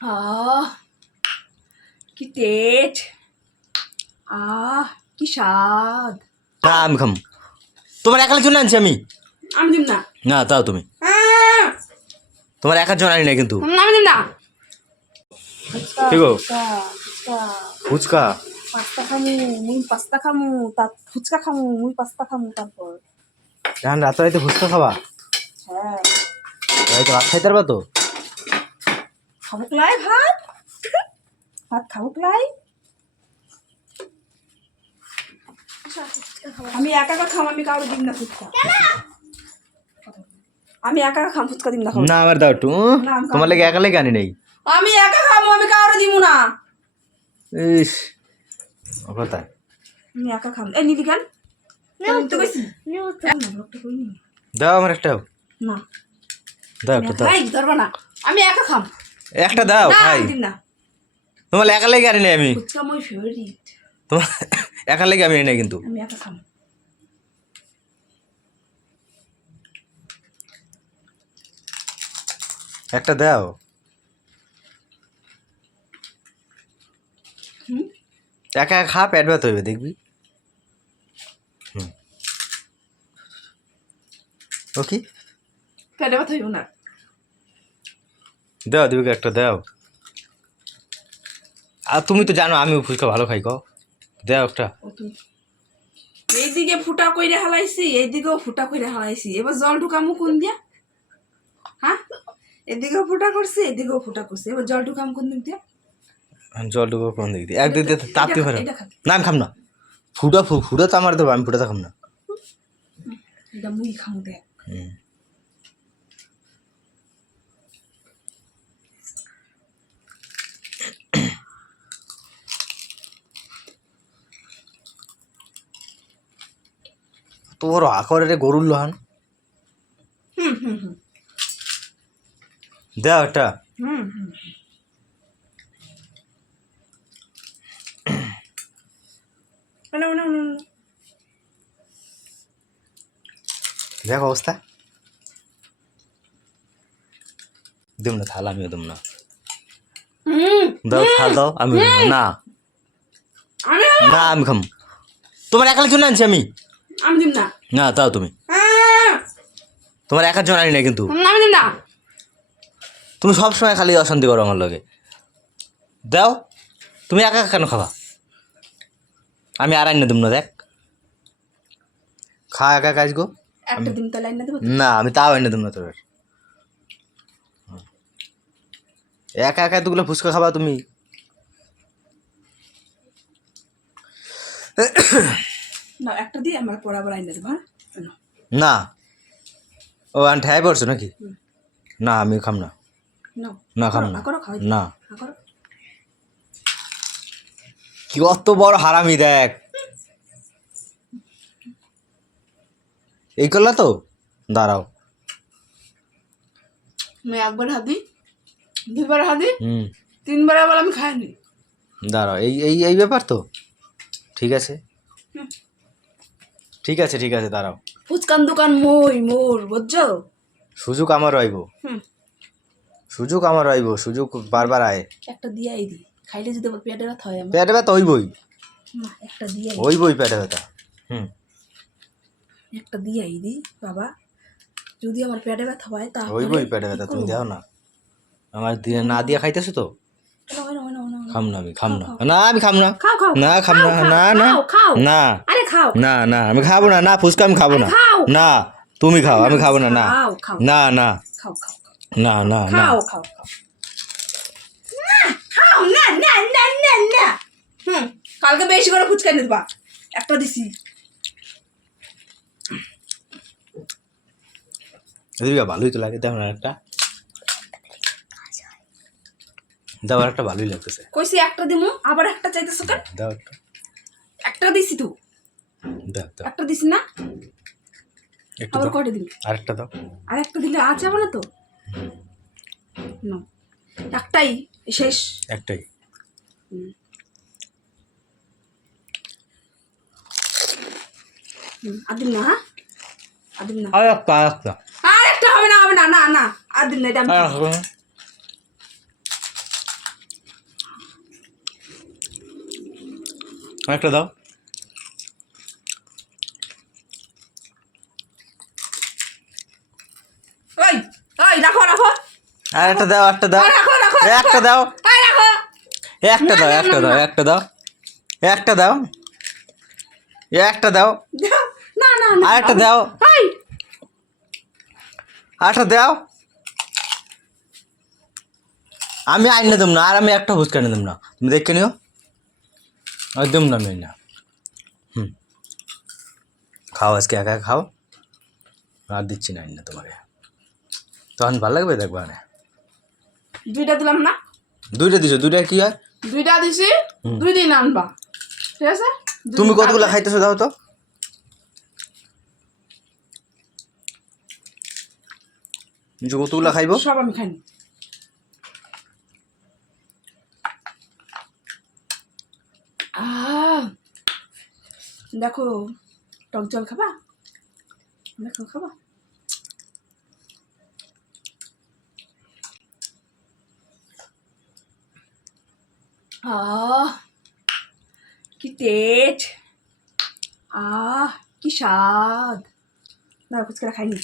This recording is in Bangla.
আহ কি টেস্ট আহ কি স্বাদ। না আমি খাম। তোমার একার জন্য আনছি আমি। আমি দিম না। না তাও তুমি। তোমার একার জন্য আনি না কিন্তু। আমি দিম না। কি ফুচকা পাস্তা খামু মুই পাস্তা খামু তার ফুচকা খামু মুই পাস্তা খামু তারপর। রাত রাতে ফুচকা খাবা? হ্যাঁ। রাতে খাইতে পারবা তো? খাব ক্লাই ভাত। ভাত খাব ক্লাই আমি একা একা খাম আমি কারও দিম না ফুচকা। আমি একা একা খাম ফুচকা দিম না না আমার দাও একটু তোমার লেগে একা লেগে আনি নাই। আমি একা খাব আমি কারও দিব না। ইস কথা আমি একা খাম। এই নিবি কেন? আমি তো কইছি। না, লোকটা কইনি। দাও আমার একটা। না। দাও একটা দাও। ভাই ধরবা না। আমি একা খাম। একটা দাও ভাই। তোমার একা লেগে আনি নাই আমি। তোমার একা লেগে আমি আনি নাই কিন্তু। আমি একা খাম একটা দাও। একা একা খা পেট ব্যথা হইবে দেখবি। হুম। ও কি? পেটে ব্যথা হইব না। দাও দিবিকে একটা দাও। আর তুমি তো জানো আমি ফুচকা ভালো খাই কও। দাও একটা। এইদিকে ফুটা কইরে হালাইছি এইদিকেও ফুটা কইরে হালাইছি। এবার জল ঢুকামু কোন দিয়া? হ্যাঁ? এদিকেও ফুটা করছি এদিকেও ফুটা করছি। এবার জল ঢুকামু কোন দিক দিয়া? জল ডুবো কোন দিক দিয়ে? এক দিক দিয়ে তাপতে পারে না আমি খাম না। ফুটা ফুটা তো আমার দেবো আমি ফুটা খাম না। এটা মুই খামু দেখ। হুম। তোর আকরে গরুর লোহান। হুম একটা। দেখ অবস্থা। দেব না থাল আমিও দেব না। দাও থাল দাও আমি না। না। আমি খাম তোমার একার জন্য আনছি আমি। আমি না। না তাও তুমি। তোমার একার জন্য আনি না কিন্তু। আমি না। তুমি সব সময় খালি অশান্তি করো আমার লগে। দাও তুমি একা একা কেন খাবা? আমি আর আনি দেব না দেখ। খা একা কাজ গো। একটা দিন তাহলে না দেবো না আমি তাও এনে দেব না তোর। একা একা এতগুলো ফুচকা খাবা তুমি? না একটা দিয়ে আমার পর আবার আইনা দেবো হ্যাঁ? না। ও আন ঠাই পড়ছো নাকি? না আমি খাম না। না। খাম না। না। কি অত বড় হারামি দেখ। এই করলা তো? দাঁড়াও। আমি একবার হাতি দুইবার হাতি তিনবার আবার আমি খাইনি। দাঁড়াও এই এই এই ব্যাপার তো? ঠিক আছে। ঠিক আছে ঠিক আছে দাঁড়াও। ফুচকান দোকান মই মোর বুঝছ? সুযোগ আমার হুম। সুযোগ আমার আইব সুযোগ বারবার আয়। একটা দিয়াই দি। খাইলে যদি আবার পেটে ব্যথা হয় আমার। পেটে ব্যথা হইবই। না একটা দিয়াই ওইবই পেটে ব্যথা। হুম। একটা দিয়াই দি বাবা। যদি আমার পেটে ব্যথা হয় তা হইবই পেটে ব্যথা তুমি দাও না। আমার দিয়ে না দিয়ে খাইতেছো তো? খাম না আমি খাম না। না আমি খাম না। খাও খাও না খাম না। না না খাও, খাও। না খাও। না না আমি খাব না না ফুচকা আমি খাব না। না তুমি খাও আমি খাব না না। না না। না না না। না না না না না না। হুম কালকে বেশি করে ফুচকা এনে দেবা। একটা দিছি। এদিকে ভালোই তো লাগে তেমন একটা। দাও একটা ভালোই লাগতেছে। কইছি একটা দিমু আবার একটা চাইতেছো কেন? দাও একটা। একটা দিছি তো। একটা দিস না। আবার আরেকটা দাও। আরেকটা দিলে আছে তো? একটাই শেষ। একটাই। আর না হ্যাঁ? না। হবে না হবে না না না। আর দিন না এটা দাও। আর একটা দাও একটা দাও। একটা দাও। একটা দাও একটা দাও একটা দাও। একটা দাও। একটা দাও। আর একটা দাও ওই আর একটা দাও। আমি আইনে দেব না আর আমি একটা ফুচকা এনে দেব না। তুমি দেখে নিও। আর দেব না আমি না। হুম। খাও আজকে একা একা খাও। আর দিচ্ছি না আইনে তোমাকে। তখন ভালো লাগবে দেখবা না দুইটা দিলাম না? দুইটা দিছো দুইটা কি হয়? দুইটা দিছি দুই দিন আনবা। ঠিক আছে? তুমি কতগুলো খাইতেছো দাও তো? নিজে কতগুলো খাইবো? সব আমি খাইনি। আহ, দেখো টক জল খাবা? দেখো খাবা? আহ কি টেট আহ কি স্বাদ। না ফুচকা খাইনি।